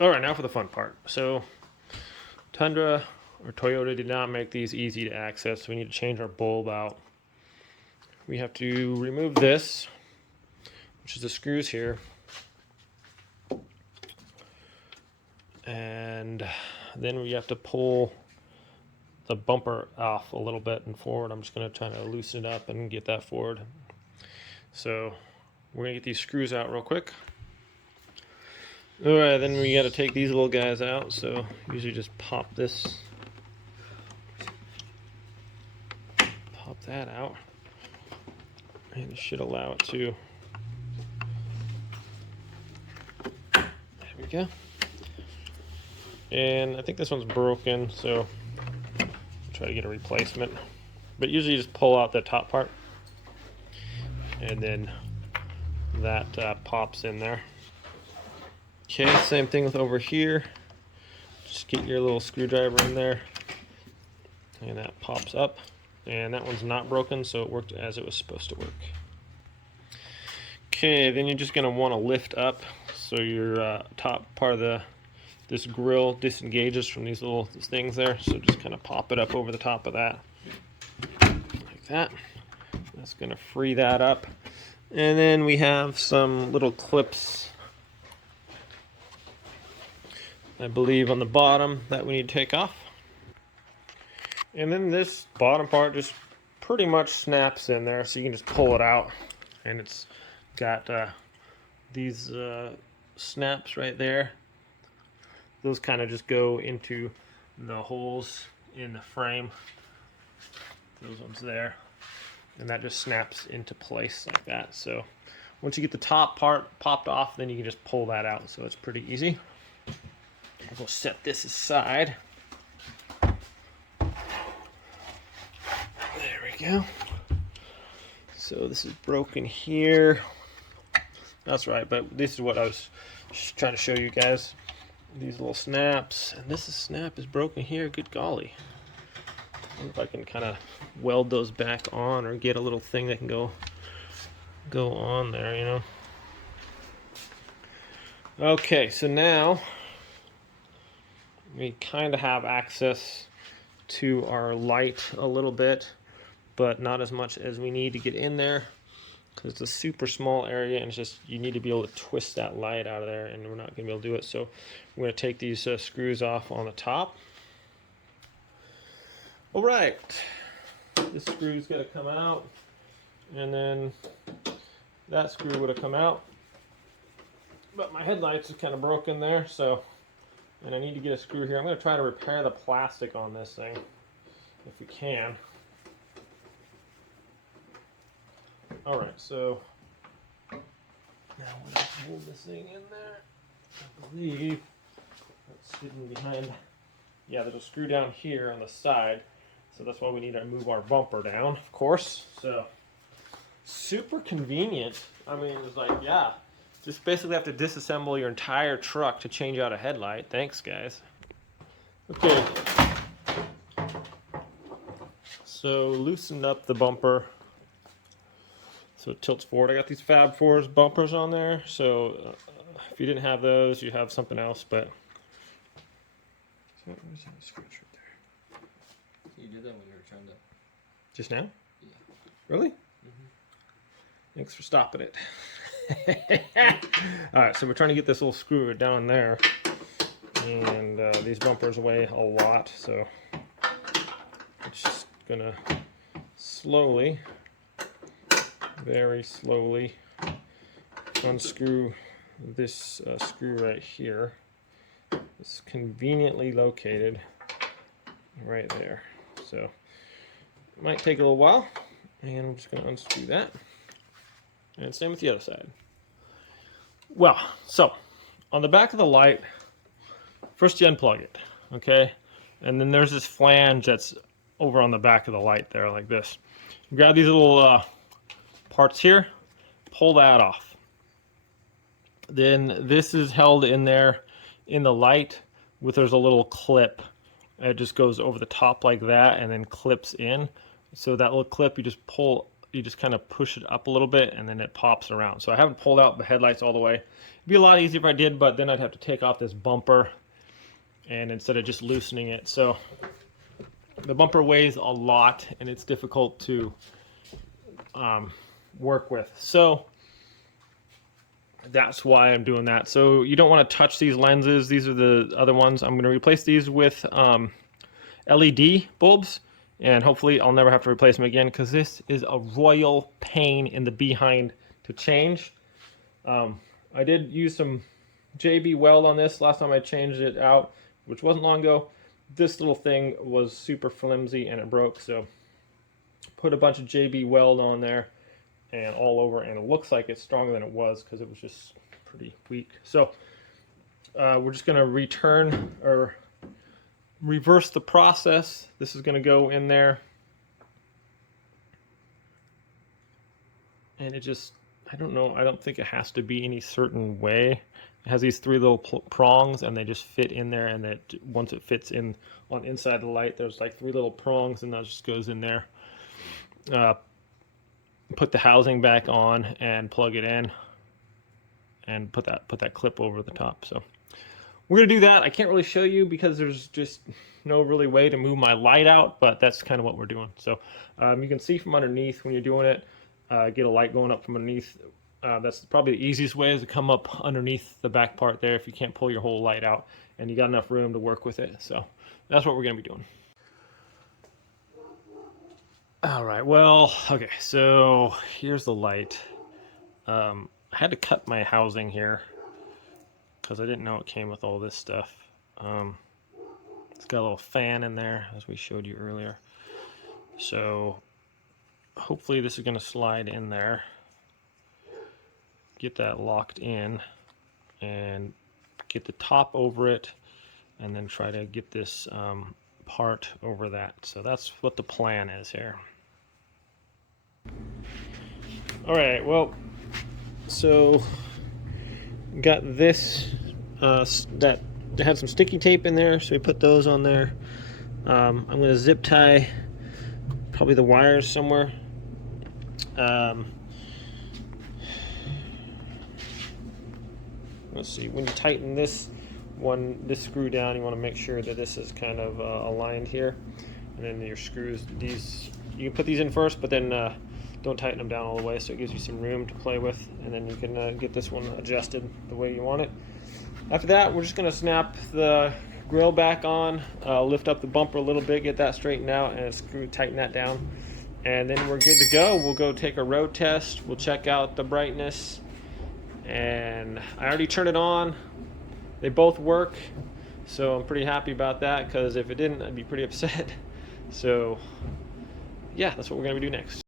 All right, now for the fun part. So Tundra or Toyota did not make these easy to access, so we need to change our bulb out. We have to remove this, which is the screws here, and then we have to pull the bumper off a little bit and forward. I'm just going to try to loosen it up and get that forward. So we're going to get these screws out real quick. All right, then we got to take these little guys out. So usually just pop that out, and it should allow it to. There we go. And I think this one's broken, so I'll try to get a replacement. But usually you just pull out the top part, and then that pops in there. Okay, same thing with over here. Just get your little screwdriver in there, and that pops up. And that one's not broken, so it worked as it was supposed to work. Okay, then you're just going to want to lift up so your top part of this grill disengages from these little things there. So just kind of pop it up over the top of that, like that. That's going to free that up. And then we have some little clips, I believe, on the bottom that we need to take off. And then this bottom part just pretty much snaps in there, so you can just pull it out. And it's got these snaps right there. Those kind of just go into the holes in the frame. Those ones there. And that just snaps into place like that. So once you get the top part popped off, then you can just pull that out. So it's pretty easy. We'll set this aside. There we go. So this is broken here. That's right, but this is what I was just trying to show you guys. These little snaps, and this snap is broken here. Good golly. I wonder if I can kind of weld those back on, or get a little thing that can go on there, you know. Okay, so now we kind of have access to our light a little bit, but not as much as we need to get in there, because it's a super small area, and it's just, you need to be able to twist that light out of there, and we're not going to be able to do it. So we're going to take these screws off on the top. All right, this screw's got to come out, and then that screw would have come out, but my headlights are kind of broken there, so, and I need to get a screw here. I'm going to try to repair the plastic on this thing if we can. All right, so now I'm going to hold this thing in there. I believe that's hidden behind. Yeah, there's a screw down here on the side, so that's why we need to move our bumper down, of course. So super convenient. I mean, it's like, yeah, just basically have to disassemble your entire truck to change out a headlight. Thanks, guys. Okay, so loosen up the bumper so it tilts forward. I got these Fab Fours bumpers on there, so if you didn't have those, you have something else. But where's that scratch right there? You did that when you were trying to. Just now? Yeah. Really? Thanks for stopping it. All right, so we're trying to get this little screw down there, and these bumpers weigh a lot, so it's just gonna slowly, very slowly, unscrew this screw right here. It's conveniently located right there, so it might take a little while, and I'm just going to unscrew that, and same with the other side. Well, so on the back of the light, first you unplug it, okay, and then there's this flange that's over on the back of the light there, like this. Grab these little parts here, pull that off. Then this is held in there in the light with, there's a little clip. It just goes over the top like that and then clips in. So that little clip, you just pull, you just kind of push it up a little bit, and then it pops around. So I haven't pulled out the headlights all the way. be a lot easier if I did, but then I'd have to take off this bumper and instead of just loosening it. So the bumper weighs a lot and it's difficult to work with. So that's why I'm doing that. So you don't want to touch these lenses. These are the other ones. I'm going to replace these with LED bulbs, and hopefully I'll never have to replace them again, because this is a royal pain in the behind to change. I did use some JB weld on this last time I changed it out, which wasn't long ago. This little thing was super flimsy and it broke, so put a bunch of JB weld on there and all over, and it looks like it's stronger than it was because it was just pretty weak. So we're just going to return or reverse the process. This is going to go in there, and it just, I don't know, I don't think it has to be any certain way. It has these three little prongs and they just fit in there, and that once it fits in on inside the light, there's like three little prongs and that just goes in there. Put the housing back on and plug it in and put that clip over the top. So we're gonna do that. I can't really show you because there's just no really way to move my light out, but that's kind of what we're doing. So you can see from underneath when you're doing it, get a light going up from underneath. That's probably the easiest way, is to come up underneath the back part there if you can't pull your whole light out and you got enough room to work with it. So that's what we're gonna be doing. All right, well, okay, so here's the light. I had to cut my housing here because I didn't know it came with all this stuff. It's got a little fan in there, as we showed you earlier. So hopefully this is going to slide in there. Get that locked in and get the top over it, and then try to get this part over that. So that's what the plan is here. All right, well, so got this that had some sticky tape in there, so we put those on there. I'm going to zip tie probably the wires somewhere. Let's see, when you tighten this screw down, you want to make sure that this is kind of aligned here, and then your screws, these, you can put these in first, but then don't tighten them down all the way, so it gives you some room to play with, and then you can get this one adjusted the way you want it. After that, we're just going to snap the grill back on, lift up the bumper a little bit, get that straightened out, and tighten that down, and then we're good to go. We'll go take a road test, we'll check out the brightness, and I already turned it on. They both work, so I'm pretty happy about that, because if it didn't, I'd be pretty upset. So yeah, that's what we're going to do next.